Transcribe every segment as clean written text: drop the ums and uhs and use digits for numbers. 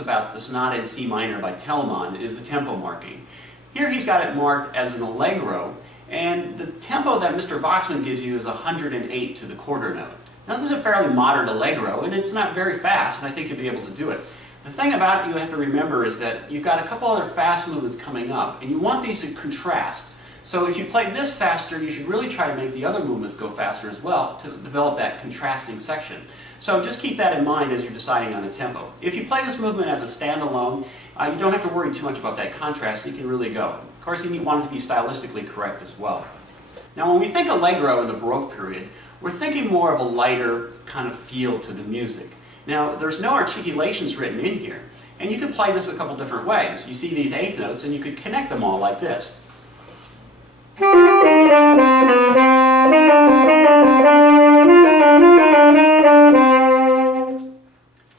About the Sonata in C minor by Telemann is the tempo marking. Here he's got it marked as an allegro, and the tempo that Mr. Boxman gives you is 108 to the quarter note. Now this is a fairly moderate allegro, and it's not very fast, and I think you'll be able to do it. The thing about it you have to remember is that you've got a couple other fast movements coming up, and you want these to contrast. So if you play this faster, you should really try to make the other movements go faster as well to develop that contrasting section. So just keep that in mind as you're deciding on the tempo. If you play this movement as a standalone, you don't have to worry too much about that contrast. You can really go. Of course, you want it to be stylistically correct as well. Now, when we think allegro in the Baroque period, we're thinking more of a lighter kind of feel to the music. Now, there's no articulations written in here, and you can play this a couple different ways. You see these eighth notes, and you could connect them all like this. But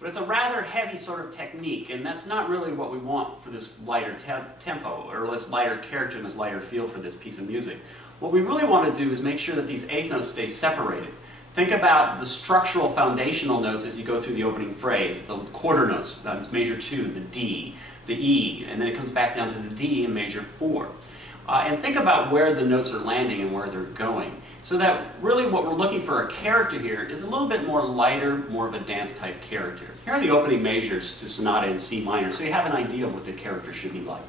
it's a rather heavy sort of technique, and that's not really what we want for this lighter tempo, or this lighter character and this lighter feel for this piece of music. What we really want to do is make sure that these eighth notes stay separated. Think about the structural foundational notes as you go through the opening phrase, the quarter notes, that's measure 2, the D, the E, and then it comes back down to the D in measure 4. And think about where the notes are landing and where they're going. So that really what we're looking for a character here is a little bit more lighter, more of a dance type character. Here are the opening measures to Sonata in C minor, so you have an idea of what the character should be like.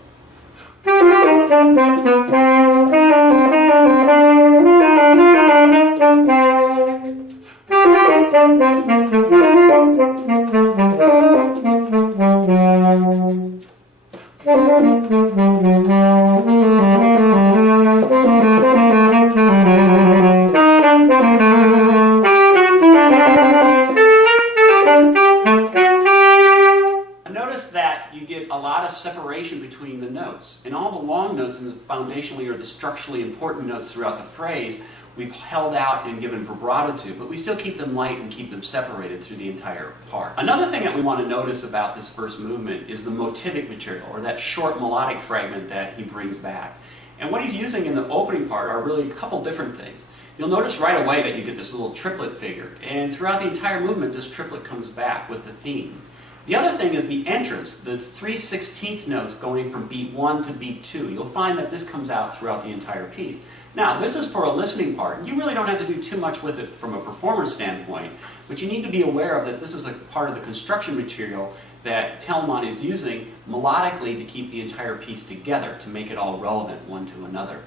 Notice that you get a lot of separation between the notes. And all the long notes and the foundationally or the structurally important notes throughout the phrase, we've held out and given vibrato to, but we still keep them light and keep them separated through the entire part. Another thing that we want to notice about this first movement is the motivic material, or that short melodic fragment that he brings back. And what he's using in the opening part are really a couple different things. You'll notice right away that you get this little triplet figure, and throughout the entire movement this triplet comes back with the theme. The other thing is the entrance, the 3/16 notes going from beat 1 to beat 2. You'll find that this comes out throughout the entire piece. Now, this is for a listening part. You really don't have to do too much with it from a performance standpoint, but you need to be aware of that this is a part of the construction material that Telemann is using melodically to keep the entire piece together, to make it all relevant one to another.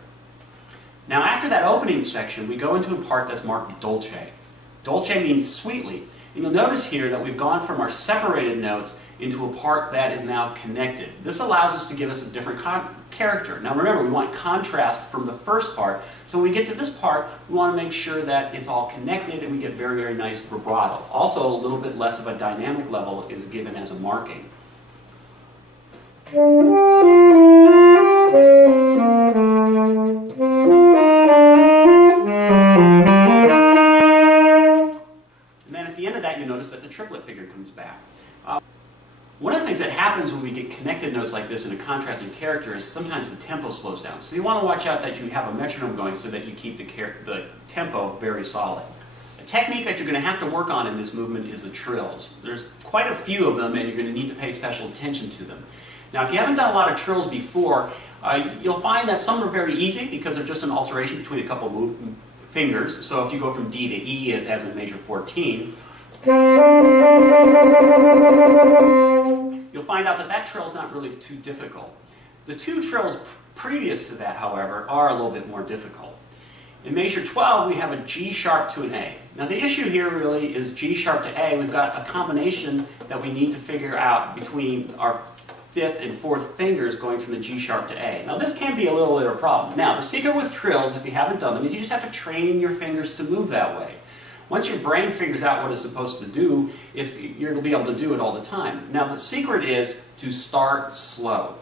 Now, after that opening section, we go into a part that's marked dolce. Dolce means sweetly. And you'll notice here that we've gone from our separated notes into a part that is now connected. This allows us to give us a different character. Now remember, we want contrast from the first part, so when we get to this part, we want to make sure that it's all connected and we get very, very nice vibrato. Also, a little bit less of a dynamic level is given as a marking. You notice that the triplet figure comes back. One of the things that happens when we get connected notes like this in a contrasting character is sometimes the tempo slows down. So you want to watch out that you have a metronome going so that you keep the tempo very solid. A technique that you're going to have to work on in this movement is the trills. There's quite a few of them and you're going to need to pay special attention to them. Now if you haven't done a lot of trills before, you'll find that some are very easy because they're just an alteration between a couple fingers. So if you go from D to E as in measure 14, you'll find out that that trill is not really too difficult. The two trills previous to that, however, are a little bit more difficult. In measure 12, we have a G sharp to an A. Now the issue here really is G sharp to A. We've got a combination that we need to figure out between our fifth and fourth fingers going from the G sharp to A. Now this can be a little bit of a problem. Now the secret with trills, if you haven't done them, is you just have to train your fingers to move that way. Once your brain figures out what it's supposed to do, you'll be able to do it all the time. Now the secret is to start slow.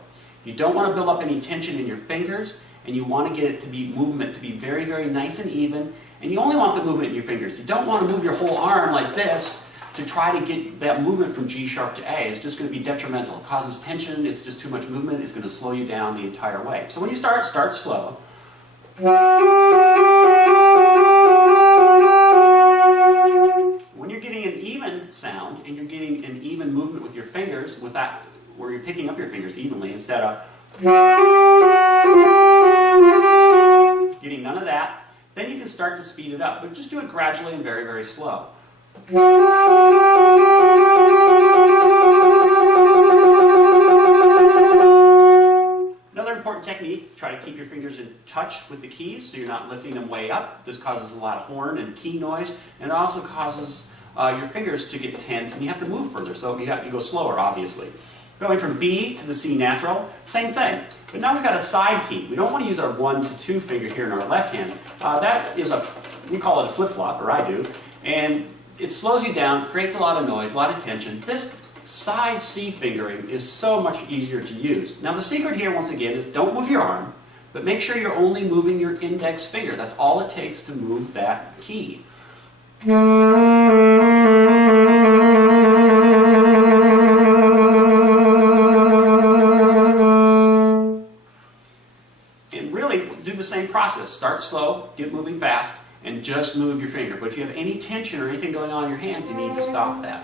You don't want to build up any tension in your fingers, and you want to get it to be movement to be very, very nice and even, And you only want the movement in your fingers. You don't want to move your whole arm like this to try to get that movement from G sharp to A. It's just going to be detrimental. It causes tension, it's just too much movement, it's going to slow you down the entire way. So when you start slow. When you're getting an even sound and you're getting an even movement with your fingers, with that, where you're picking up your fingers evenly instead of getting none of that, then you can start to speed it up. But just do it gradually and very, very slow. Another important technique, try to keep your fingers in touch with the keys so you're not lifting them way up. This causes a lot of horn and key noise, and it also causes your fingers to get tense, and you have to move further, so you have to go slower, obviously. Going from B to the C natural, same thing. But now we've got a side key. We don't want to use our 1 to 2 finger here in our left hand. That is we call it a flip-flop, or I do, and it slows you down, creates a lot of noise, a lot of tension. This side C fingering is so much easier to use. Now the secret here, once again, is don't move your arm, but make sure you're only moving your index finger. That's all it takes to move that key. And really, do the same process. Start slow, get moving fast, and just move your finger. But if you have any tension or anything going on in your hands, you need to stop that.